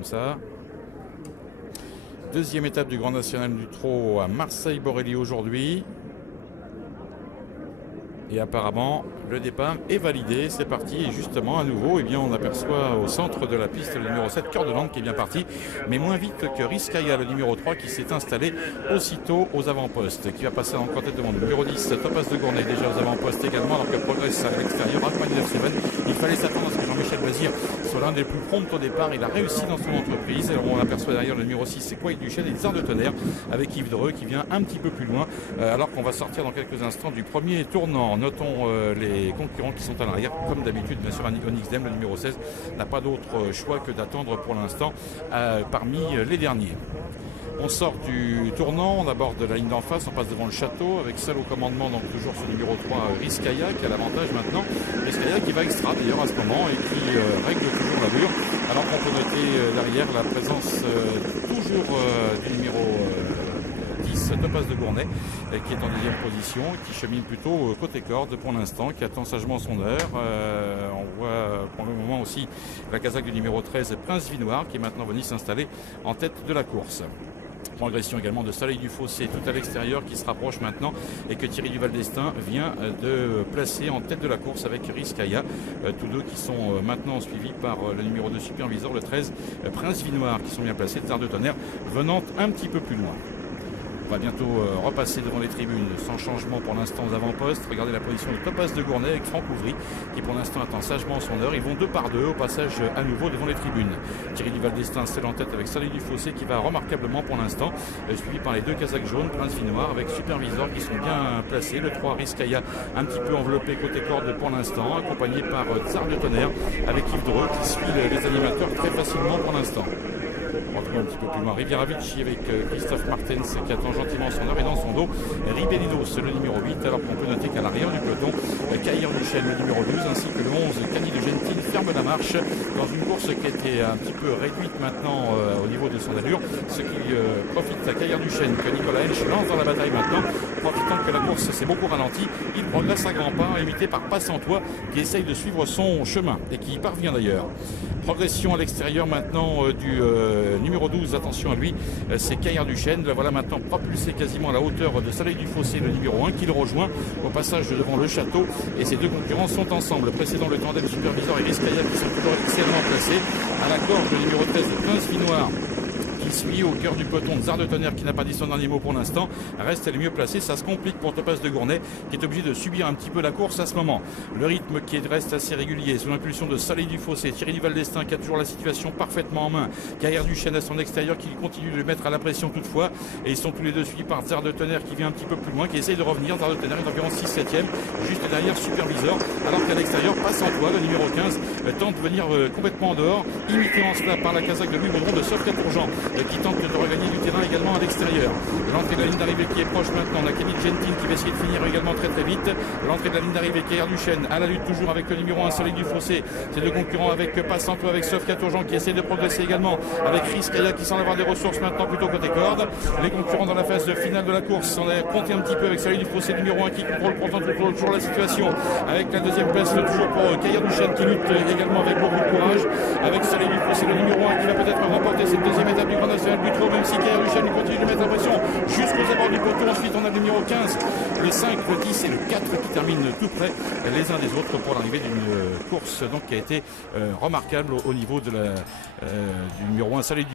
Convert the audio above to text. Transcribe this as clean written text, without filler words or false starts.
comme ça. Deuxième étape du Grand National du Trot à Marseille-Borelli aujourd'hui. Et apparemment, le départ est validé, c'est parti. Et justement, à nouveau, eh bien, on aperçoit au centre de la piste le numéro 7, Cœur de Lande, qui est bien parti, mais moins vite que Rizkaya, le numéro 3, qui s'est installé aussitôt aux avant-postes, qui va passer en tête de monde. Numéro 10, Topaz de Gournay, déjà aux avant-postes également, alors que progresse à l'extérieur. Il fallait s'attendre à ce que Jean-Michel Bazir soit l'un des plus prompts au départ. Il a réussi dans son entreprise. Alors, on aperçoit derrière le numéro 6, c'est Quaille Duchesne et les Arts de Tonnerre, avec Yves Dreux, qui vient un petit peu plus loin, alors qu'on va sortir dans quelques instants du premier tournant. Notons les concurrents qui sont à l'arrière, comme d'habitude. Bien sûr, Onyx Dem, le numéro 16, n'a pas d'autre choix que d'attendre pour l'instant parmi les derniers. On sort du tournant, on aborde la ligne d'en face, on passe devant le château avec seul au commandement, donc toujours ce numéro 3, Rizkaya, qui a l'avantage maintenant. Rizkaya qui va extra d'ailleurs à ce moment et qui règle toujours l'allure. Alors qu'on peut noter derrière la présence toujours du numéro 10, Topaz de Gournay, qui est en deuxième position, qui chemine plutôt côté corde pour l'instant, qui attend sagement son heure. On voit pour le moment aussi la casaque du numéro 13, Prince Vinoir, qui est maintenant venu s'installer en tête de la course. Progression également de Soleil du Fossé tout à l'extérieur, qui se rapproche maintenant et que Thierry Duval d'Estaing vient de placer en tête de la course avec Rizkaya, tous deux qui sont maintenant suivis par le numéro 2 superviseur, le 13 Prince Vinoir, qui sont bien placés, Arts de Tonnerre venant un petit peu plus loin. On va bientôt repasser devant les tribunes sans changement pour l'instant aux avant-postes. Regardez la position de Topaz de Gournay avec Franck Ouvry qui pour l'instant attend sagement son heure. Ils vont 2 par 2 au passage à nouveau devant les tribunes. Thierry Duval d'Estaing seul en tête avec Soleil du Fossé qui va remarquablement pour l'instant, suivi par les 2 casaques jaunes, Prince Vinoir avec superviseur qui sont bien placés. Le 3 Rizkaya un petit peu enveloppé côté corde pour l'instant, accompagné par Tsar de Tonnerre avec Yves Dreux qui suit les animateurs très facilement pour l'instant. On retrouve un petit peu plus loin Riviera Vici avec Christophe Martens qui attend gentiment son heure et dans son dos Ribelinos le numéro 8, alors qu'on peut noter qu'à l'arrière du peloton Caillère Duchesne le numéro 12 ainsi que le 11 Cani de Gentile ferme la marche dans une course qui a été un petit peu réduite maintenant au niveau de son allure, ce qui profite à Caillère Duchesne que Nicolas Hench lance dans la bataille maintenant, profitant que la course s'est beaucoup ralentie. Il progresse à grands pas, imité par Passantois qui essaye de suivre son chemin et qui y parvient d'ailleurs. Progression à l'extérieur maintenant du numéro 12, attention à lui, c'est Caillère Duchesne. Le voilà maintenant propulsé quasiment à la hauteur de Soleil du Fossé, le numéro 1, qui le rejoint au passage devant le château. Et ces 2 concurrents sont ensemble, précédant le tandem superviseur et Rizkaya qui sont toujours excellemment placés. À la gorge, le numéro 13, Prince Vinoir, qui suit au cœur du peloton de Tsar de Tonnerre qui n'a pas dit son dernier mot pour l'instant, reste les mieux placés. Ça se complique pour Topaz de Gournay qui est obligé de subir un petit peu la course à ce moment. Le rythme qui reste assez régulier sous l'impulsion de Soleil du Fossé, Thierry Duval d'Estaing qui a toujours la situation parfaitement en main, Caillère Duchesne à son extérieur qui continue de le mettre à la pression toutefois, et ils sont tous les deux suivis par Tsar de Tonnerre qui vient un petit peu plus loin, qui essaye de revenir. Tsar de Tonnerre est environ 6/7e, juste derrière superviseur, alors qu'à l'extérieur Passantois, le numéro 15, tente de venir complètement en dehors, imité en cela par la casaque de Louis Baudron de Sofia Tourgeant qui tente de regagner du terrain également à l'extérieur. L'entrée de la ligne d'arrivée qui est proche maintenant, on a Kenny Gentile qui va essayer de finir également très très vite. L'entrée de la ligne d'arrivée Caillère Duchesne à la lutte toujours avec le numéro 1 Soleil du Fossé. C'est 2 concurrents avec Passantois, avec Sofia Tourgeant qui essaie de progresser également, avec Rizkaya qui semble avoir des ressources maintenant plutôt côté corde. Les concurrents dans la phase finale de la course, on a compté un petit peu avec Soleil du Fossé, numéro 1 qui contrôle pourtant toujours la situation, avec la deuxième place toujours pour Caillère Duchesne qui lutte également avec beaucoup de courage, avec Soleil du Fossé, le numéro 1 qui va peut-être remporter cette deuxième étape du Grand National du Trot, même si Caillère Duchesne continue de mettre la pression jusqu'aux abords du peloton. Ensuite on a le numéro 15, le 5, le 10 et le 4 qui terminent tout près les uns des autres pour l'arrivée d'une course donc qui a été remarquable au niveau de du numéro 1 Soleil du